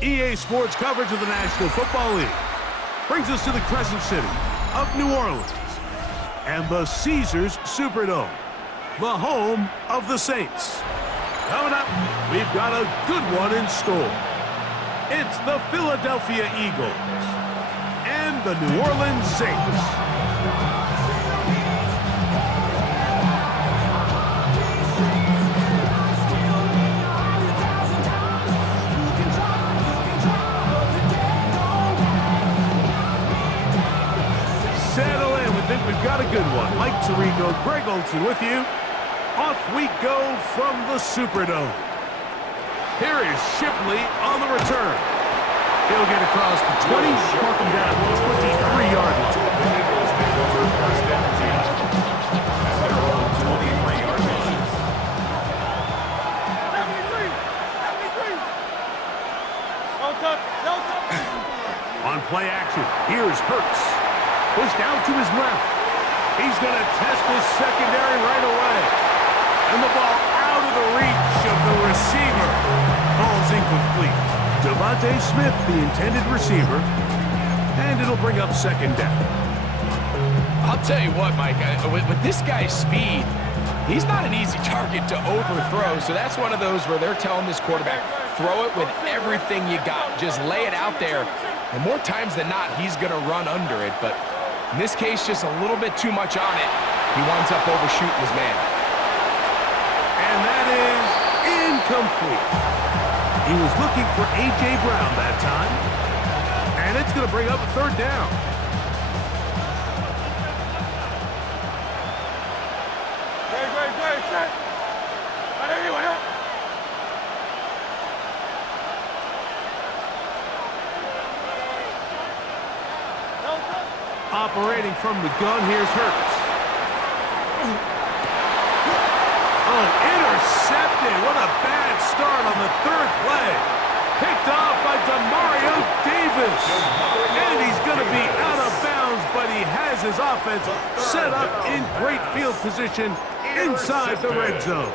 EA Sports coverage of the National Football League brings us to the Crescent City of New Orleans and the Caesars Superdome, the home of the Saints. Coming up, we've got a good one in store. It's the Philadelphia Eagles and the New Orleans Saints. Settle in. We think we've got a good one. Mike Tirico, Greg Olsen with you. Off we go from the Superdome. Here is Shipley on the return. He'll get across the 20, mark him down to the 23-yard line. Eagles take over first and 10 at their own 23-yard line. On play action, here's Hurts. Pushed out to his left. He's going to test this secondary right away. And the ball out of the reach of the receiver. Falls incomplete. Devontae Smith, the intended receiver. And it'll bring up second down. I'll tell you what, Mike, with this guy's speed, he's not an easy target to overthrow. So that's one of those where they're telling this quarterback, throw it with everything you got. Just lay it out there. And more times than not, he's going to run under it. But in this case, just a little bit too much on it. He winds up overshooting his man. And that is incomplete. He was looking for A.J. Brown that time. And it's going to bring up a third down. Operating from the gun, here's Hurts. Oh, intercepted. What a bad start on the third play. Picked off by Demario Davis. And he's going to be out of bounds, but he has his offense set up in great field position inside the red zone.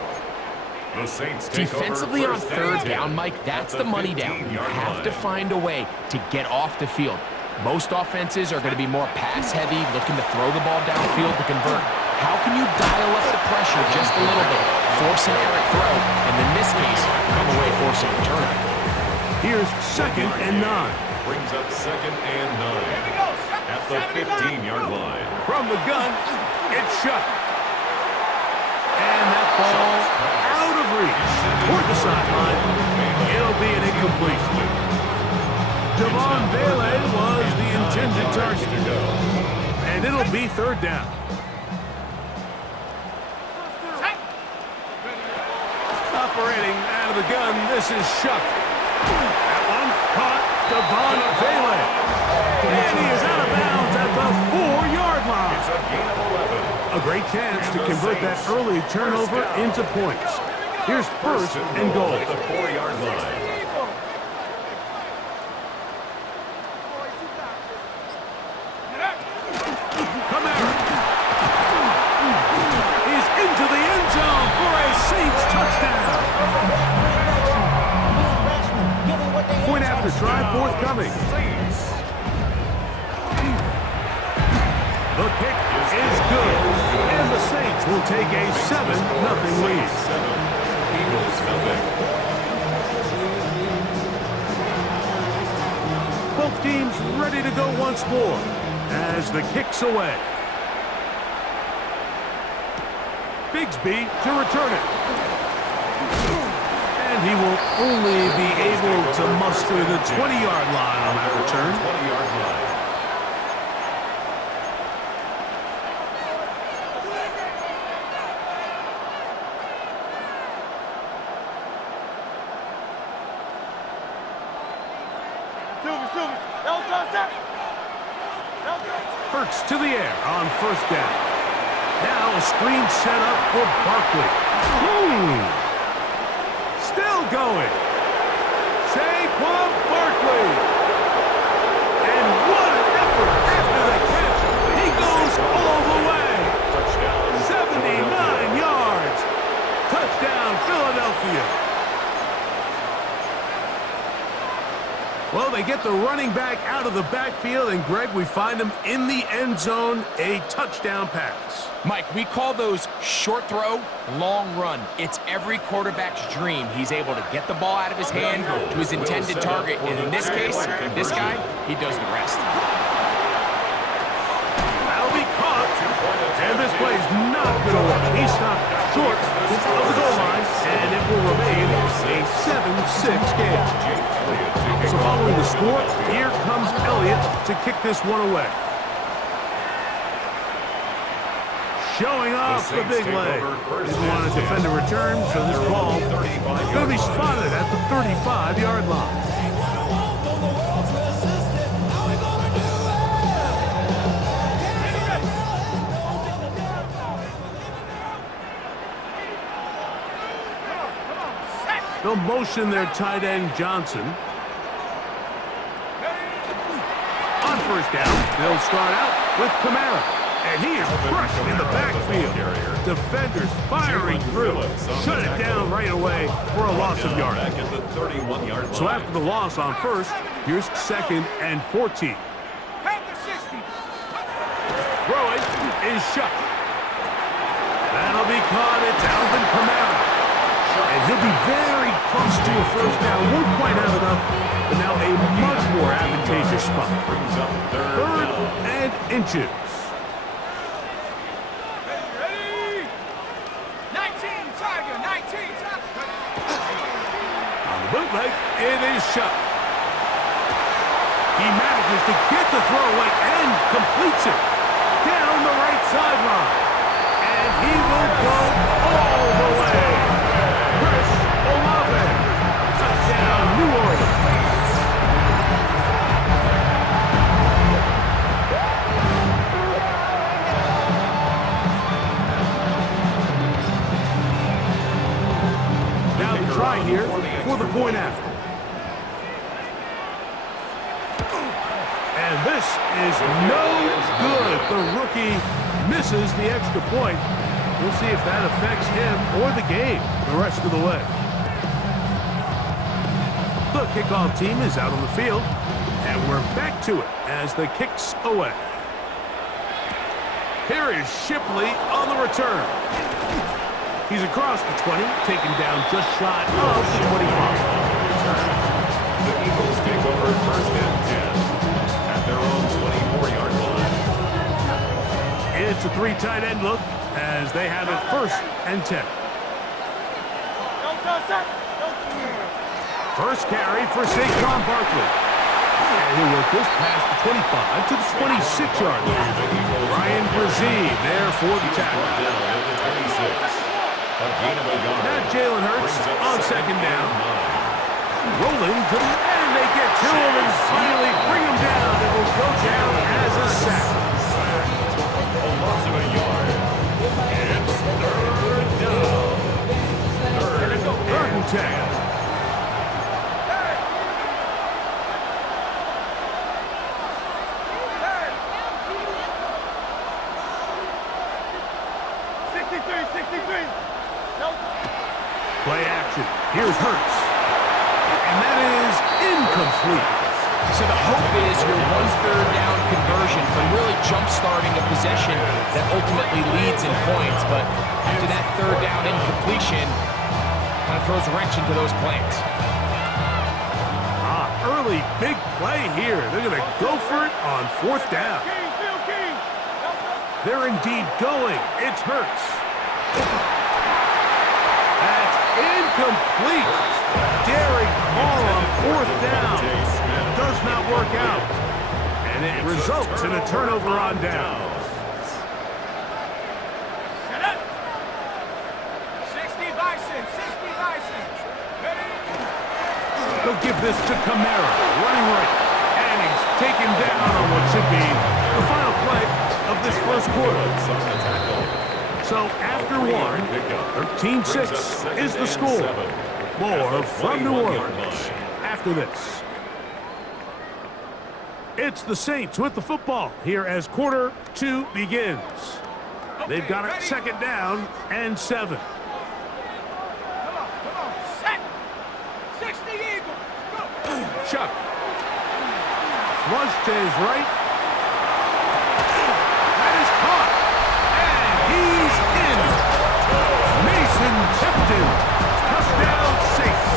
The Saints take Defensively over on first third and 10 down, Mike, that's the money down. You have to find a way to get off the field. Most offenses are going to be more pass-heavy, looking to throw the ball downfield to convert. How can you dial up the pressure just a little bit, force an errant throw, and in this case, come away forcing a turnover? Here's second and 9. brings up second and 9 at the 15-yard line. From the gun, it's shut. And that ball out of reach toward the sideline. It'll be an incompletion. Javon Bailey was the intended target. And it'll be third down. Operating out of the gun, this is Shuck. That one caught Javon Bailey. And he is out of bounds at the 4-yard line. It's a gain of 11. A great chance to convert that early turnover into points. Here's first and goal. At the 4-yard line. He's into the end zone for a Saints touchdown. Point after try forthcoming. The kick is good, and the Saints will take a 7-0 lead. Eagles nothing. Both teams ready to go once more as the kick's away. Bigsby to return it. And he will only be able to muster the 20-yard line on that return. 20-yard line. Hurts to the air on first down. Now a screen set up for Barkley. Still going. Saquon Barkley. And what an effort after the catch. He goes all the way. Touchdown. 79 yards. Touchdown, Philadelphia. They get the running back out of the backfield, and Greg, we find him in the end zone, a touchdown pass. Mike, we call those short throw, long run. It's every quarterback's dream. He's able to get the ball out of his hand to his intended target, and in this case, this guy, he does the rest. That'll be caught, and this play's not going to work. He stopped short of the goal line, and it will remain a 7-6 game. So following the score, here comes Elliott to kick this one away. Showing off the big leg. Didn't want to defend a return, so this ball is going to be spotted at the 35-yard line. They'll motion their tight end, Johnson. On first down, they'll start out with Kamara. And he is crushed in the backfield. Defenders firing through. Shut it down right away for a loss of yardage. So after the loss on first, here's 2nd and 14. Throwing is shut. That'll be caught. It's Alvin Kamara. And he'll be very close to a first down. Won't quite have enough, but now a much more advantageous spot. 3rd and inches. On the bootleg, it is shut. He manages to get the throw away and completes it down the right sideline. And he will go all the way. Touchdown, New Orleans. Now the try here for the point after. And this is no good. The rookie misses the extra point. We'll see if that affects him or the game the rest of the way. The kickoff team is out on the field, and we're back to it as the kick's away. Here is Shipley on the return. He's across the 20, taken down just shy of the 25. The Eagles take over 1st and 10 at their own 24-yard line. It's a 3 tight end look as they have it 1st and 10. First carry for Saquon Barkley. And he'll work this past the 25 to the 26-yard line. Ryan Brzee there for the tackle. Now Jalen Hurts on 2nd down. Rolling to the end. They get to him and finally bring him down. It will go down as a sack. A loss of a yard. It's 3rd down. 3rd and 10. Play action. Here's Hurts. And that is incomplete. So the hope is your 1/3 down conversion from really jump-starting a possession that ultimately leads in points. But after that 3rd down incompletion, kind of throws a wrench into those plans. Early big play here. They're going to go for it on 4th down. They're indeed going. It's Hurts. That's incomplete. Derek Carr on 4th down. Does not work out. And it results in a turnover on down. They'll give this to Kamara, running right. And he's taken down on what should be the final play of this first quarter. So after one, 13-6 is the score. More from New Orleans after this. It's the Saints with the football here as quarter 2 begins. They've got it 2nd down and 7. Come on, set. 60 Eagle. Go. Chuck. draws to his right. That is caught. And he's in. Mason Tipton. Touchdown Saints.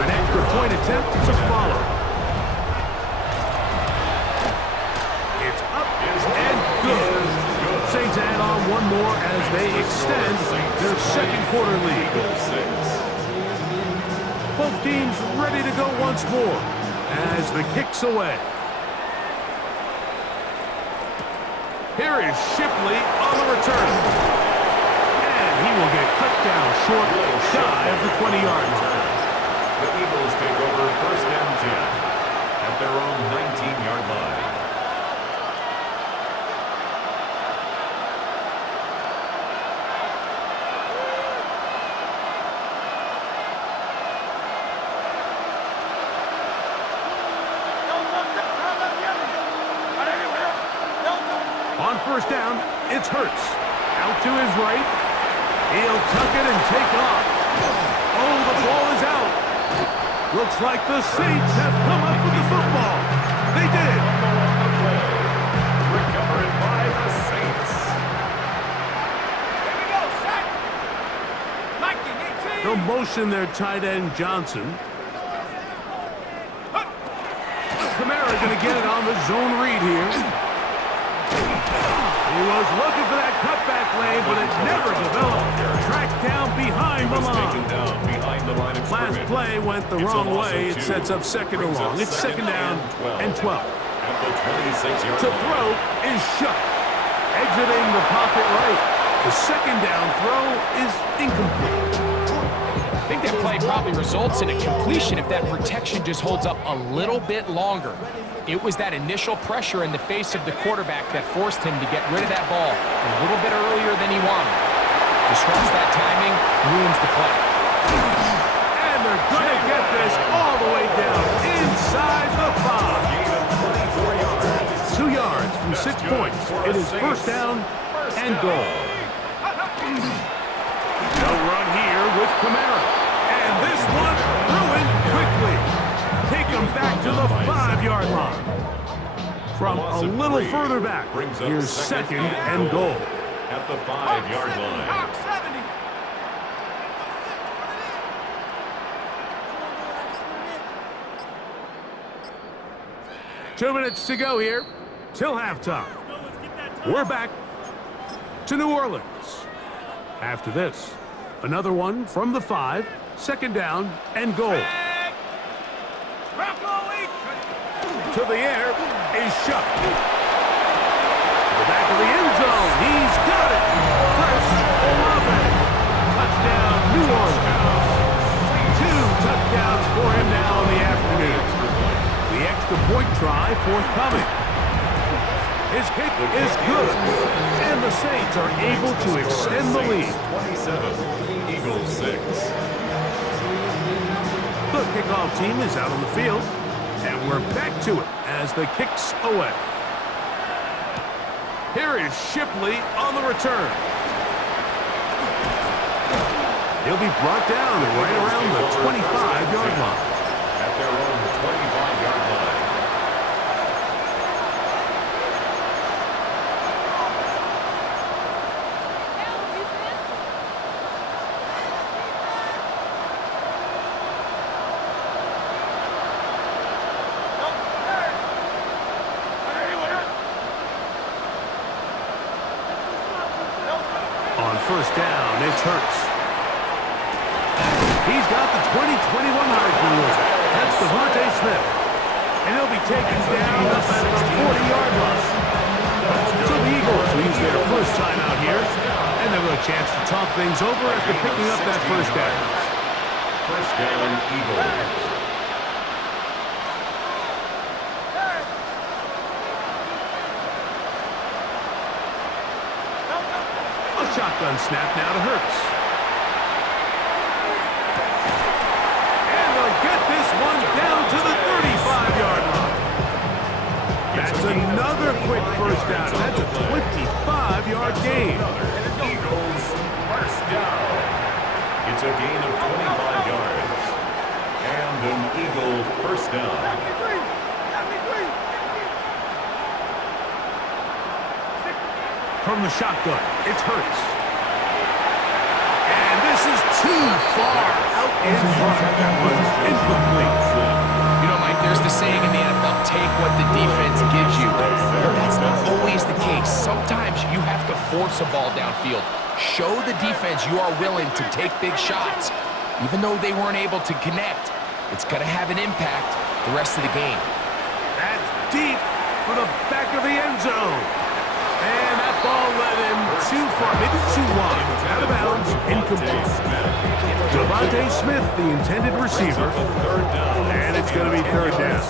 An extra point attempt to follow. It's up and good. Saints add on one more as they extend their second quarter lead. Both teams ready to go once more as the kick's away. Here is Shipley on the return. And he will get cut down short, shy of the 20-yard line. The Eagles take over first and 10 at their own 19-yard line. On first down, it's Hurts. Out to his right. He'll tuck it and take off. Oh, the ball is out. Looks like the Saints have come up with the football. They did. Recovered by the Saints. They'll motion their tight end Johnson. Kamara going to get it on the zone read here. He was looking for that cutback lane, but it never developed. Tracked down behind the line. Last play went the wrong way. It sets up second and long. It's second down and 12. To throw is shut. Exiting the pocket right. The second down throw is incomplete. I think that play probably results in a completion if that protection just holds up a little bit longer. It was that initial pressure in the face of the quarterback that forced him to get rid of that ball a little bit earlier than he wanted. Disrupts that timing, ruins the play. And they're going to get this all the way down inside the 5. 2 yards from 6 points. It is first down and goal. No run here with Kamara. And this one ruined quickly. Take him back to the 5-yard line. From a little further back, here's second and goal. At the 5-yard line. 2 minutes to go here till halftime. We're back to New Orleans. After this, another one from the 5, second down and goal. To the air is shut. To the back of the end zone. He's got it. Chris Olave. Touchdown, New Orleans. 2 touchdowns for him now in the afternoon. The extra point try forthcoming. His kick is good. And the Saints are able to extend the lead. 27, Eagles 6. The kickoff team is out on the field. And we're back to it as the kick's away. Here is Shipley on the return. He'll be brought down right around the 25-yard line. At their own 25-yard line. On first down, it's Hurts. He's got the 2021 Heisman winner. That's Devontae Smith. And he'll be taken down up at the 40-yard line. So the Eagles lose their first time out here, and they'll have a chance to talk things over after picking up that first down. First down, Eagles. Shotgun snap now to Hurts. And they'll get this one down to the 35-yard line. That's another quick first down. That's a 25-yard gain. Eagles first down. It's a gain of 25 yards. And an Eagles first down. From the shotgun, it's Hurts. And this is too far out in front. That was incomplete. You know, Mike, there's the saying in the NFL, take what the defense gives you. But that's not always the case. Sometimes you have to force a ball downfield. Show the defense you are willing to take big shots. Even though they weren't able to connect, it's going to have an impact the rest of the game. That's deep for the back of the end zone. And that ball led him too far, maybe too wide. Out of bounds, incomplete. Devontae Smith, the intended receiver. And it's going to be third down.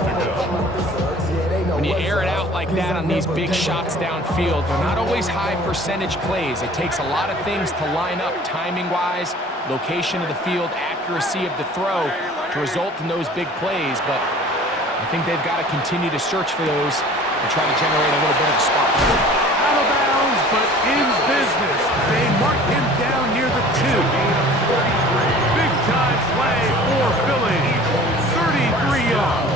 When you air it out like that on these big shots downfield, they're not always high percentage plays. It takes a lot of things to line up timing-wise, location of the field, accuracy of the throw to result in those big plays. But I think they've got to continue to search for those and try to generate a little bit of a spot. Out of bounds, but in business. They mark him down near the 2. Big time play for Philly. 33 yards.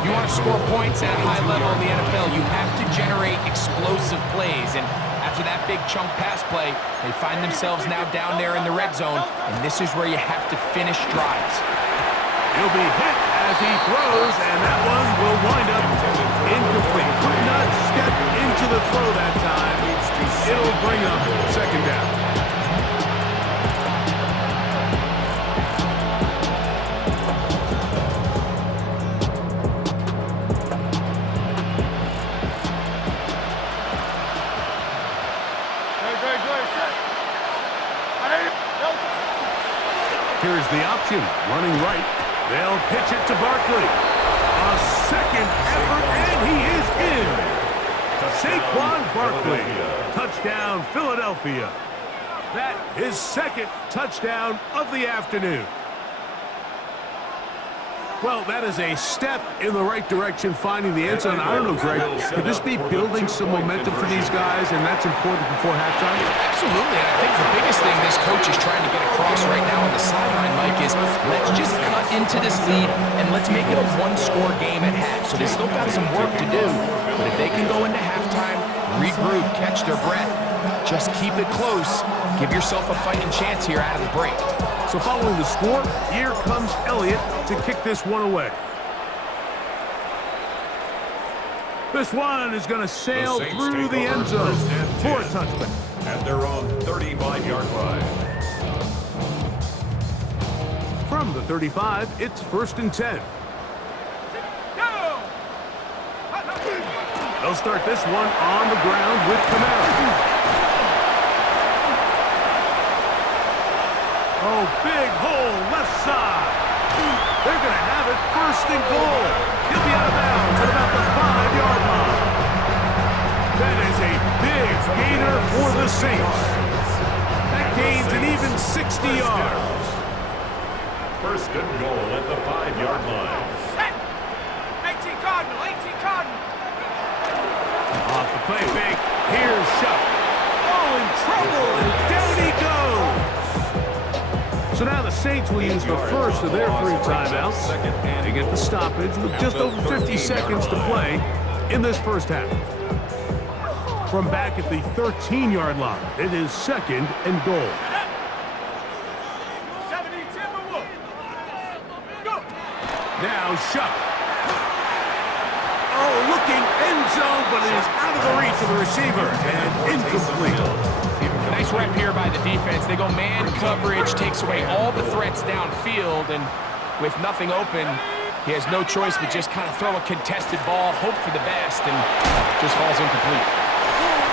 If you want to score points at a high level in the NFL, you have to generate explosive plays. And after that big chunk pass play, they find themselves now down there in the red zone, and this is where you have to finish drives. He'll be hit as he throws, and that one will wind up incomplete. Could not step into the throw that time. It'll bring up second down. Here's the option, running right. They'll pitch it to Barkley. A second effort, and he is in. Saquon Barkley. Touchdown, Philadelphia. That is second touchdown of the afternoon. Well, that is a step in the right direction, finding the end zone. I don't know, Greg, could this be building some momentum for these guys, and that's important before halftime? Absolutely, and I think the biggest thing this coach is trying to get across right now on the sideline, Mike, is let's just cut into this lead, and let's make it a one-score game at half. So they still got some work to do, but if they can go into halftime, regroup, catch their breath, just keep it close, give yourself a fighting chance here out of the break. So following the score, here comes Elliott to kick this one away. This one is going to sail through the end zone for a touchdown. At their own 35-yard line. From the 35, it's 1st and 10. They'll start this one on the ground with Kamara. Oh, big hole, left side. They're going to have it 1st and goal. He'll be out of bounds at about the 5-yard line. That is a big gainer for the Saints. That gains an even 60 yards. 1st and goal at the 5-yard line. 18 Cardinal, 18 Cardinal. Off the play fake, here's Shuck. Oh, in trouble, and down he goes. So now the Saints will use the first of their 3 timeouts. They get the stoppage with just over 50 seconds to play in this first half. From back at the 13-yard line, it is 2nd and goal. 70 Timberwolf. Go. Now Shuck. Oh, looking end zone, but it is out of the reach of the receiver and incomplete. Nice rep here by the defense. They go man coverage, takes away all the threats downfield, and with nothing open, he has no choice but just kind of throw a contested ball, hope for the best, and just falls incomplete.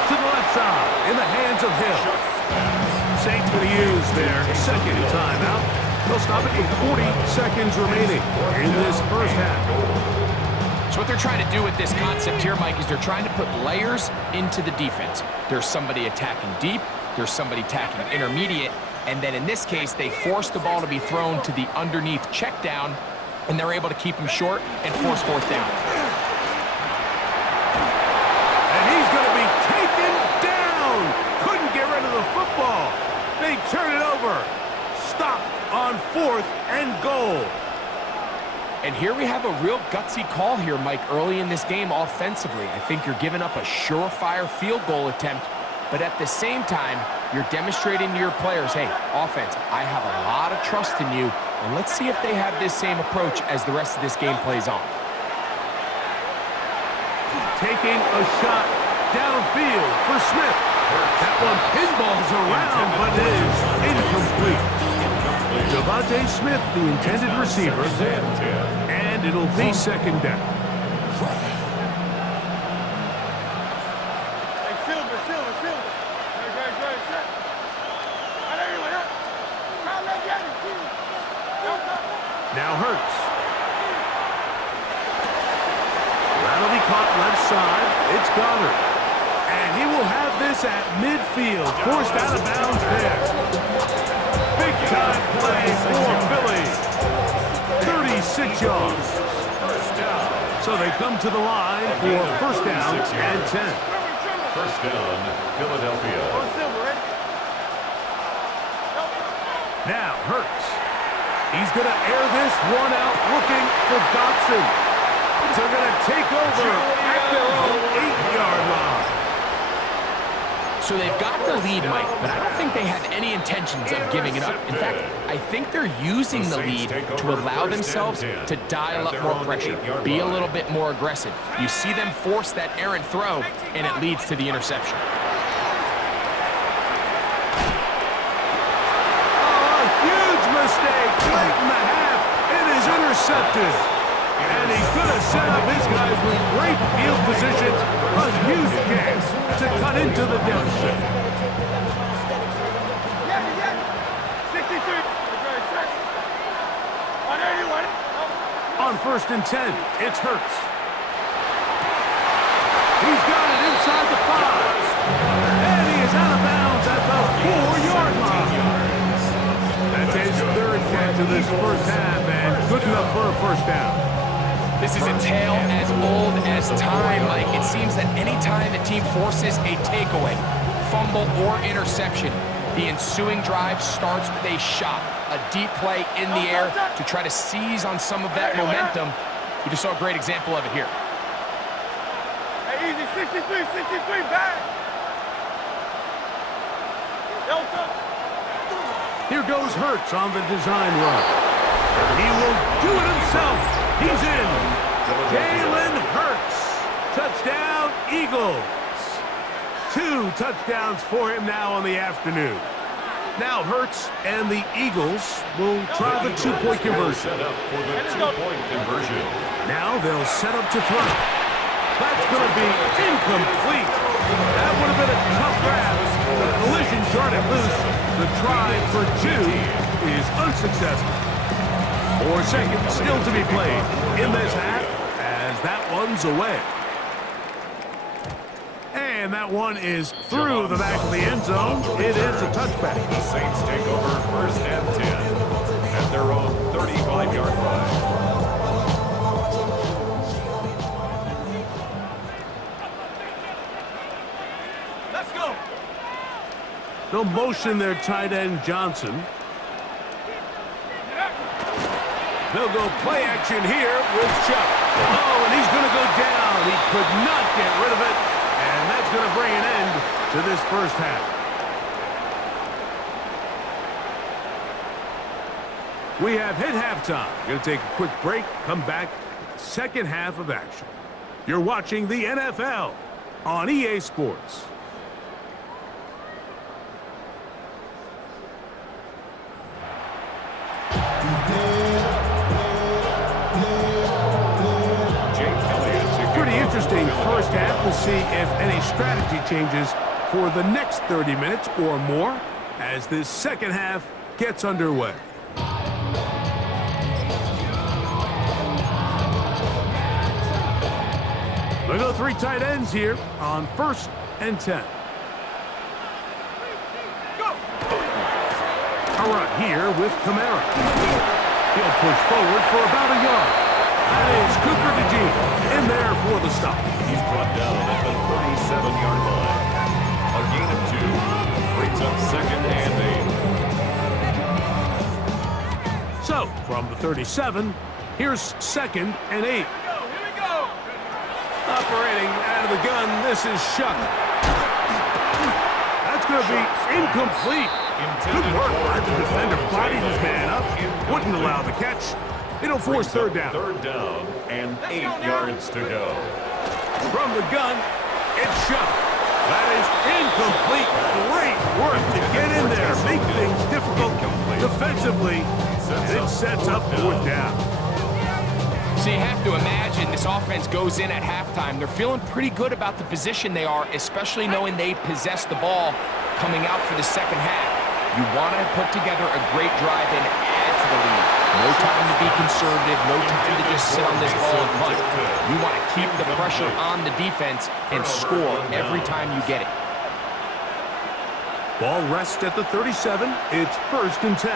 To the left side, in the hands of Hill. Saints going to use their 2nd timeout. They'll stop it with 40 seconds remaining in this first half. So what they're trying to do with this concept here, Mike, is they're trying to put layers into the defense. There's somebody attacking deep, there's somebody attacking intermediate, and then in this case, they force the ball to be thrown to the underneath check down, and they're able to keep him short and force 4th down. And he's going to be taken down. Couldn't get rid of the football. They turn it over. Stopped on 4th and goal. And here we have a real gutsy call here, Mike, early in this game offensively. I think you're giving up a surefire field goal attempt, but at the same time, you're demonstrating to your players, hey, offense, I have a lot of trust in you, and let's see if they have this same approach as the rest of this game plays on. Taking a shot downfield for Smith. That one pinballs around, but it is incomplete. Devontae Smith, the intended receiver, and it'll be second down. Now Hurts. That'll be caught left side. It's Goddard. And he will have this at midfield. Forced out of bounds there. Big time play for Philly. 36 yards. So they come to the line for first down and 10. First down, Philadelphia. Now Hurts. He's going to air this one out looking for Dotson. They're going to take over at their own 8-yard line. So they've got the lead, Mike, but I don't think they have any intentions of giving it up. In fact, I think they're using the lead to allow themselves to dial up more pressure, be a little bit more aggressive. You see them force that errant throw, and it leads to the interception. Oh, a huge mistake late in the half. It is intercepted. And he's going to set up his guys with great field position. A huge chance to cut into the deficit. On first and 10, it's Hurts. He's got it inside the 5. And he is out of bounds at the 4-yard line. That's his third catch of this first half, and good enough for a first down. This is a tale as old as time, Mike. It seems that any time the team forces a takeaway, fumble, or interception, the ensuing drive starts with a shot, a deep play in the air to try to seize on some of that momentum. We just saw a great example of it here. Hey, easy, 63, back. Here goes Hurts on the design run. He will do it himself. He's in. Jalen Hurts. Touchdown, Eagles. 2 touchdowns for him now on the afternoon. Now Hurts and the Eagles will try the 2-point conversion. Set up for the 2-point conversion. Now they'll set up to throw. That's going to be incomplete. That would have been a tough grab. The collision jarred it loose. The try for 2 is unsuccessful. 4 seconds still to be played in this half as that one's away. And that one is through the back of the end zone. It is a touchback. The Saints take over first and 10 at their own 35-yard line. Let's go. They'll motion their tight end Johnson. They'll go play action here with Chuck. Oh, and he's going to go down. He could not get rid of it. And that's going to bring an end to this first half. We have hit halftime. Going to take a quick break, come back with the second half of action. You're watching the NFL on EA Sports. Pretty interesting first half. We'll see if any strategy changes for the next 30 minutes or more as this second half gets underway. We'll go 3 tight ends here on first and 10. All right, here with Kamara. He'll push forward for about a yard. That is Cooper DeJean in there for the stop. He's brought down at the 37-yard line. A gain of 2 brings up second and 8. So, from the 37, Here's 2nd and 8. Here we go. Operating out of the gun, this is Shuck. That's going to be incomplete. Good work by the defender. Bodied his man up. Wouldn't allow the catch. It'll force 3rd down. 3rd down and 8 yards to go. From the gun, it's Shuck. That is incomplete. Great work to get in there. Make things difficult defensively. And it sets up 4th down. So you have to imagine this offense goes in at halftime. They're feeling pretty good about the position they are, especially knowing they possess the ball coming out for the second half. You want to put together a great drive and add to the lead. No time to be conservative, no time to just sit on this ball and punt. You want to keep the pressure on the defense and score every time you get it. Ball rests at the 37. It's 1st and 10.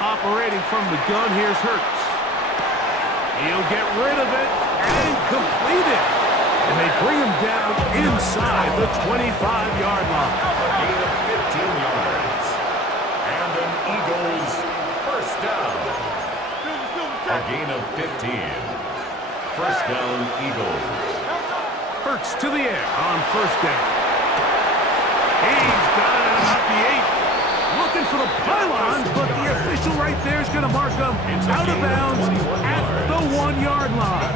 Operating from the gun, here's Hurts. He'll get rid of it and complete it. And they bring him down inside the 25-yard line. A gain of 15 yards. And an Eagles 1st down. A gain of 15. 1st down, Eagles. Hurts to the air on 1st down. He's got it about the 8. Looking for the pylon, but the official right there is going to mark him out of bounds at the 1-yard line.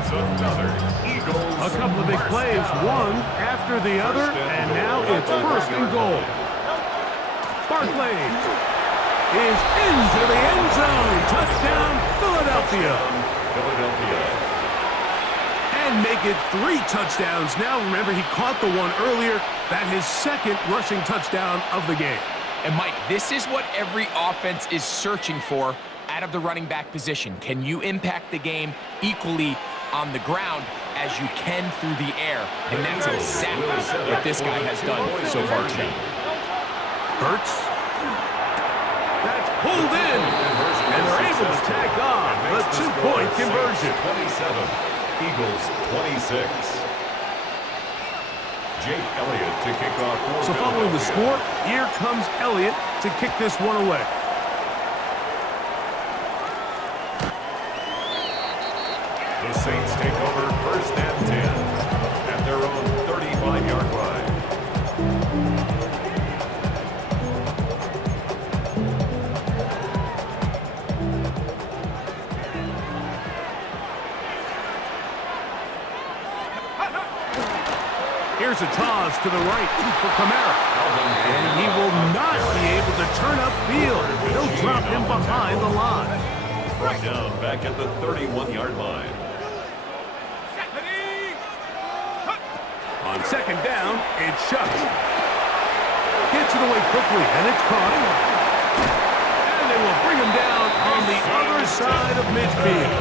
A couple of big plays, one after the other, and now it's 1st and goal. Barkley is into the end zone. Touchdown, Philadelphia. And make it 3 touchdowns. Now remember, he caught the one earlier. That his 2nd rushing touchdown of the game. And Mike, this is what every offense is searching for out of the running back position. Can you impact the game equally on the ground as you can through the air? And that's exactly what this guy has done so far today. Hurts. That's pulled in. And they're able to tack on the 2-point conversion. 27. Eagles 26. Jake Elliott to kick off. So following the score, here comes Elliott to kick this one away. The Saints take over 1st and 10 at their own 35-yard line. Here's a toss to the right for Kamara. And he will not be able to turn upfield. They'll drop him behind the line. Brought down back at the 31-yard line. On 2nd down, it's Shuck. Gets it away quickly, and it's caught. And they will bring him down on the other side of midfield.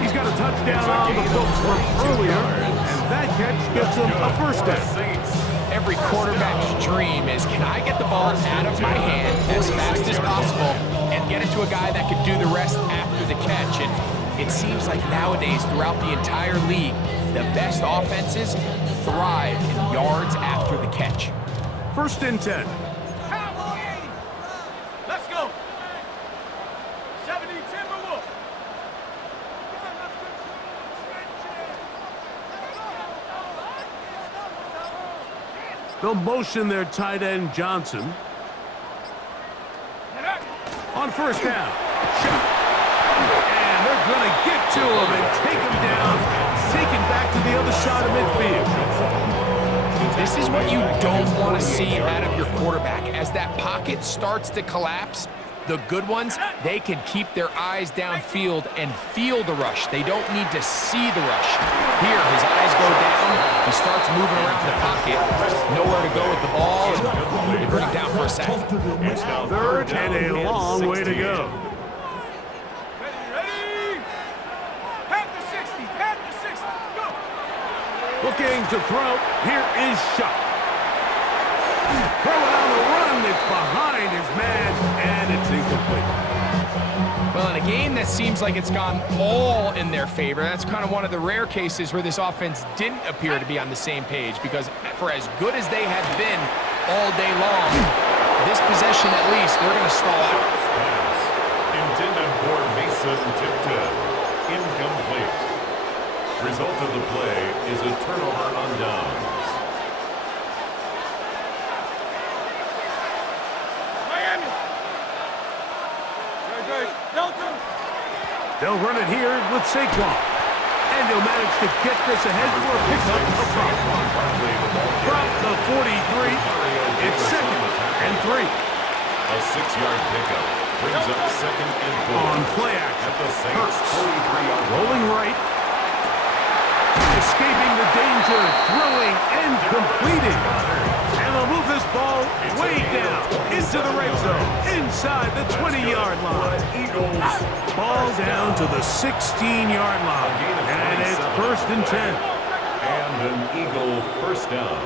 He's got a touchdown on the books from earlier, and that catch gets him a 1st down. Every quarterback's dream is, can I get the ball out of my hand as fast as possible and get it to a guy that can do the rest after the catch? And it seems like nowadays, throughout the entire league, the best offenses thrive in yards after the catch. 1st and 10. Let's go. 70 Timberwolves. They'll motion their tight end, Johnson. On 1st down. Shot. And they're going to get to him and take him down. Taken back to the other side of midfield. This is what you don't want to see out of your quarterback. As that pocket starts to collapse, the good ones, they can keep their eyes downfield and feel the rush. They don't need to see the rush. Here, his eyes go down. He starts moving around the pocket. Nowhere to go with the ball. And they bring him down for a sack. It's now 3rd and a long way to go. Ready? Panther 60, Panther 60, go! Looking to throw. Here is Shuck. Throw it on the run. It's behind his man, and it's incomplete. Well, in a game that seems like it's gone all in their favor, that's kind of one of the rare cases where this offense didn't appear to be on the same page, because for as good as they have been all day long, this possession at least, they're going to stall out. been tipped in. Incomplete. Result of the play is a turnover on downs. Miami. Delta. They'll run it here with Saquon. And he'll manage to get this ahead for a pickup of 5. From the 43, it's 2nd and 3. A 6-yard pickup brings up 2nd and 4. On play action, At the Saints' 43-yard rolling right. Escaping the danger, throwing and completing. And they'll move this ball way down into the red zone, inside the 20-yard line. Ball down to the 16-yard line. And it's 1st and 10. And an Eagle first down.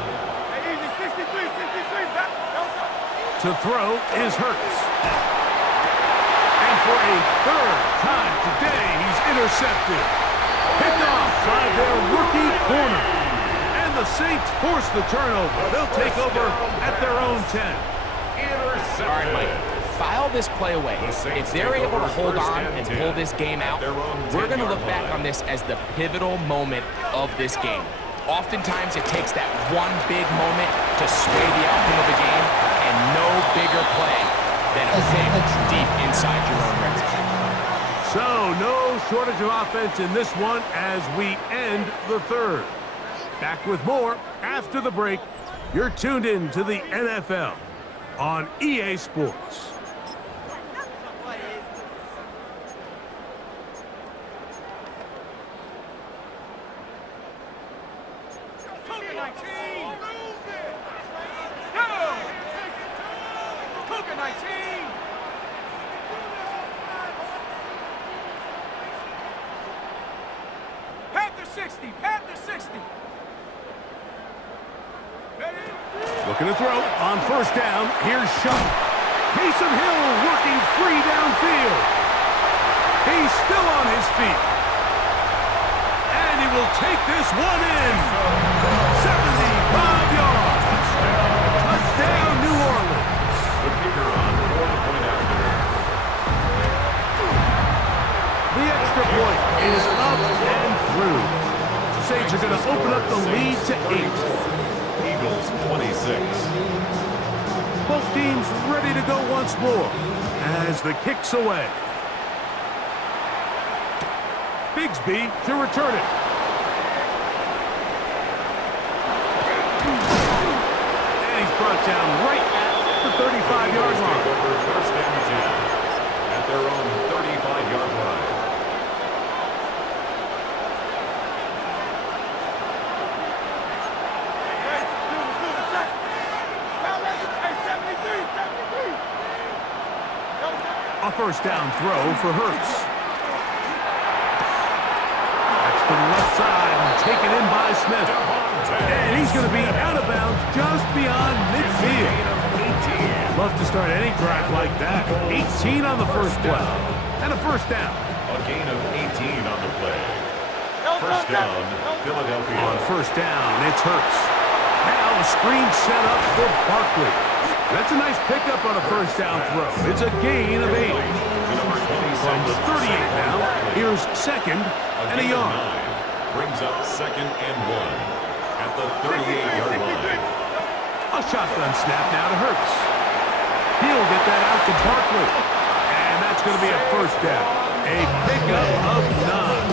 Easy, 63, back. Delta. To throw is Hurts. And for a 3rd time today, he's intercepted. Picked off by their rookie corner. And the Saints force the turnover. They'll take over at their own 10. All right, Mike, file this play away. If they're able to hold on and pull this game out, we're going to look back on this as the pivotal moment of this game. Oftentimes, it takes that one big moment to sway the outcome of the game, and no bigger play than a pick deep inside your own red zone. So, no shortage of offense in this one as we end the 3rd. Back with more after the break. You're tuned in to the NFL on EA Sports. Looking to throw on 1st down. Here's Shutt. Taysom Hill working free downfield. He's still on his feet. And he will take this one in. 75 yards. Touchdown, New Orleans. The kicker on 4-point after. The extra point is up and through. Saints are going to open up the lead to 8. Eagles 26. Both teams ready to go once more as the kick's away. Bigsby to return it. And he's brought down right at the 35-yard line. First and 10 at their own 35-yard line. A 1st down throw for Hurts. That's to the left side and taken in by Smith. And he's going to be out of bounds just beyond midfield. Love to start any drive like that. 18 on the first play. And a 1st down. A gain of 18 on the play. 1st down, Philadelphia. On 1st down, it's Hurts. Now a screen set up for Barkley. That's a nice pickup on a 1st down throw. It's a gain of 8. From the 38 now, here's 2nd and a yard. Brings up 2nd and 1 at the 38-yard line. A shotgun snap now to Hurts. He'll get that out to Barkley. And that's going to be a 1st down. A pickup of 9.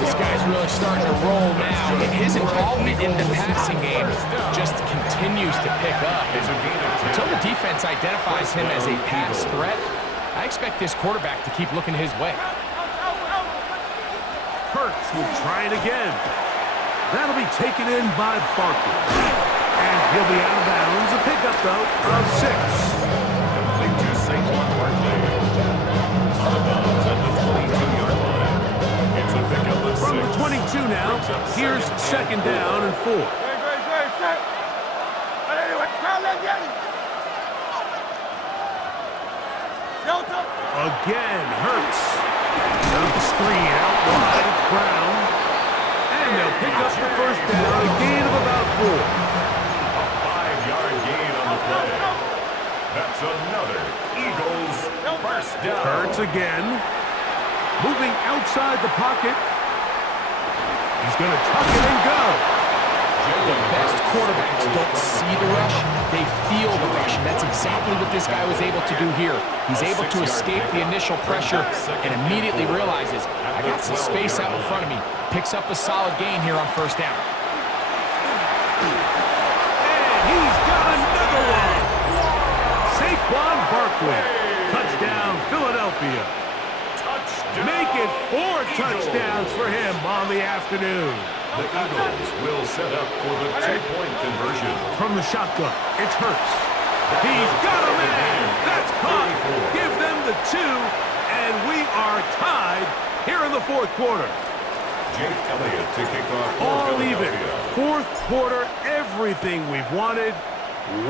This guy's really starting to roll now, and his involvement in the passing game just continues to pick up. And until the defense identifies him as a pass threat, I expect this quarterback to keep looking his way. Hurts will try it again. That'll be taken in by Barkley. And he'll be out of bounds. A pickup, though, of 6. Complete to Saquon Barkley. Out of bounds at the 22-yard line. It's a pickup of 6. From the 22 now, here's 2nd down and 4. Again, Hurts. Dump screen out wide. It's Brown. And they'll pick up the 1st down. A gain of about 4. A 5-yard gain on the play. That's another Eagles first down. Hurts again. Moving outside the pocket. He's going to tuck it and go. The best quarterbacks don't see the rush, they feel the rush, and that's exactly what this guy was able to do here. He's able to escape the initial pressure and immediately realizes, I got some space out in front of me. Picks up a solid gain here on first down. And he's got another one. Saquon Barkley. Touchdown, Philadelphia. Make it 4 touchdowns for him on the afternoon. The Eagles will set up for the 2-point conversion. From the shotgun, it's Hurts. He's got a man. That's caught. Give them the 2, and we are tied here in the fourth quarter. Jake Elliott to kick off for All Philadelphia. even. Fourth quarter, everything we've wanted.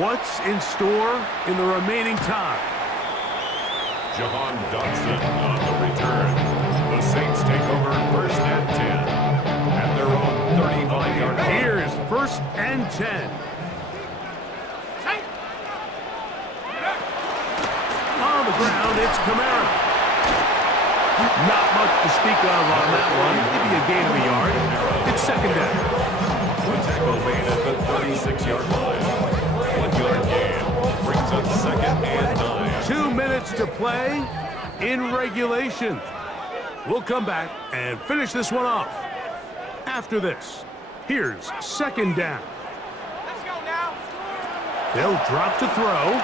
What's in store in the remaining time? Jahan Dotson on the return. The Saints take over first and 10 at their own 35-yard line. Here's first and 10. On the ground, it's Kamara. Not much to speak of on that one. Maybe a gain of a yard. It's second down. The tackle made at the 36-yard line. 1-yard gain brings up second and 9. 2 minutes to play in regulation. We'll come back and finish this one off. After this, here's second down. Let's go now. They'll drop to throw.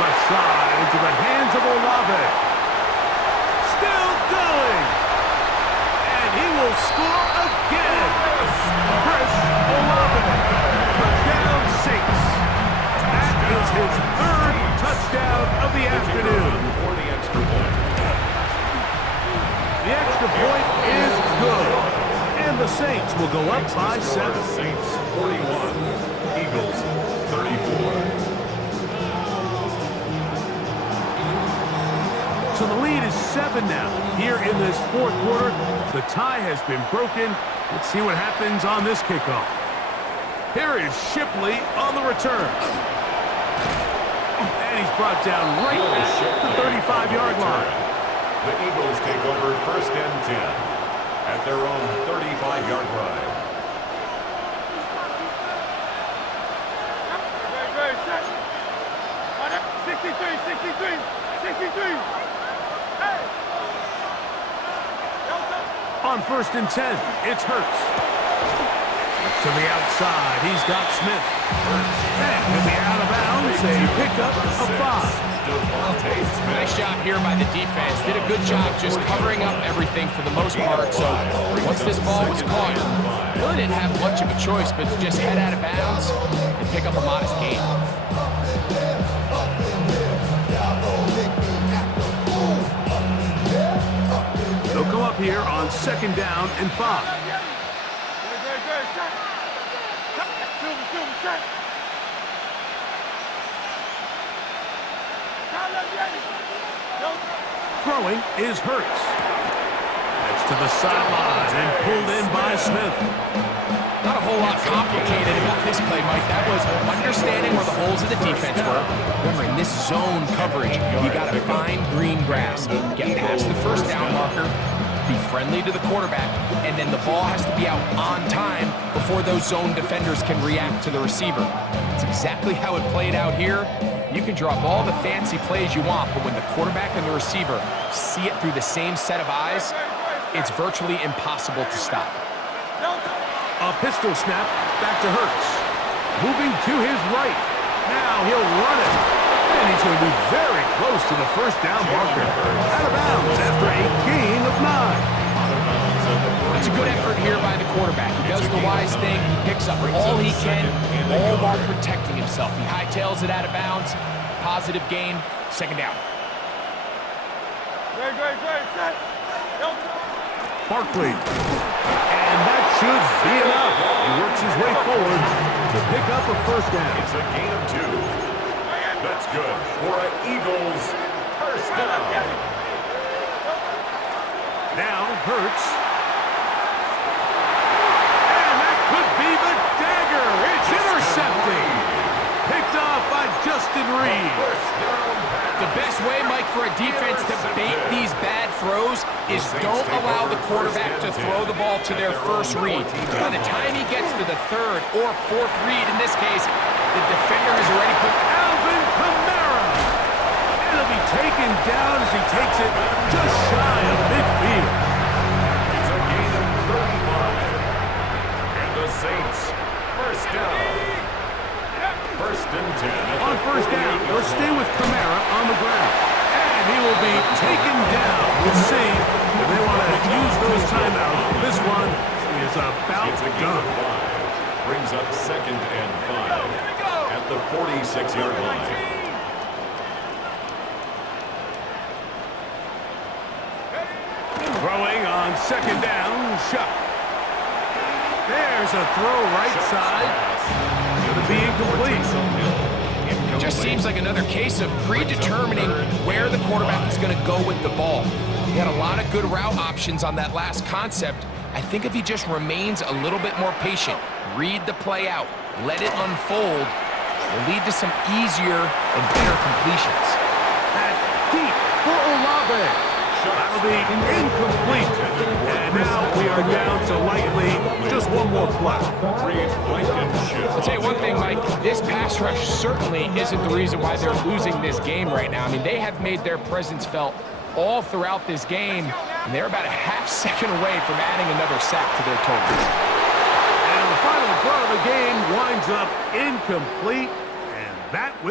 Left side into the hands of Olave. Still going. And he will score again. Chris Olave. Touchdown Saints. That is his 3rd touchdown of the afternoon. For the extra point. The extra point is good. And the Saints will go up by 7. Saints 41, Eagles 34. So the lead is 7 now. Here in this fourth quarter, the tie has been broken. Let's see what happens on this kickoff. Here is Shipley on the return. And he's brought down right at the 35-yard line. The Eagles take over first and 10 at their own 35-yard line. Very set. 63. Hey. On first and 10, it's Hurts. To the outside, he's got Smith. And he'll be out of bounds, a pickup of 5. Nice job here by the defense. Did a good job just covering up everything for the most part. So once this ball was caught, really didn't have much of a choice but to just head out of bounds and pick up a modest gain. They'll come up here on second down and 5. Throwing is Hurts. That's to the sideline and pulled in by Smith. Not a whole lot complicated about this play, Mike. That was understanding where the holes of the defense were. Remember, in this zone coverage, you got to find green grass, get past the first down marker, be friendly to the quarterback, and then the ball has to be out on time before those zone defenders can react to the receiver. That's exactly how it played out here. You can draw up all the fancy plays you want, but when the quarterback and the receiver see it through the same set of eyes, it's virtually impossible to stop. A pistol snap back to Hurts. Moving to his right. Now he'll run it. And he's going to be very close to the first down marker. Out of bounds after a gain of 9. That's a good effort here by the quarterback. He does the wise thing. He picks up all he can, all while protecting himself. He hightails it out of bounds. Positive gain. Second down. Barkley. And that should be enough. He works his way forward to pick up a first down. It's a gain of 2. That's good for an Eagles first down. Now Hurts. And that could be the dagger. It's intercepted. Picked off defense to bait these bad throws is don't allow the quarterback to throw the ball to their first read. By the time he gets to the third or fourth read, in this case, the defender has already put Alvin Kamara. And he'll be taken down as he takes it just shy of midfield. It's a gain of 35. And the Saints, first down. First and 10. On first down, they'll stay with Kamara on the ground. And he will be taken down. We'll see if they want to use those timeouts. This one is about It's a gain done. of 5. Brings up second and 5 at the 46-yard line. Throwing on second down, Shuck. There's a throw right side. Going to be incomplete. It just seems like another case of predetermining where the quarterback is going to go with the ball. He had a lot of good route options on that last concept. I think if he just remains a little bit more patient, read the play out, let it unfold, will lead to some easier and better completions. At deep for Olave. That'll be incomplete. And now we are down to likely just one more play. I'll tell you one thing, Mike, this pass rush certainly isn't the reason why they're losing this game right now. I mean, they have made their presence felt all throughout this game, and they're about a half second away from adding another sack to their total. And the final throw of the game winds up incomplete, and that will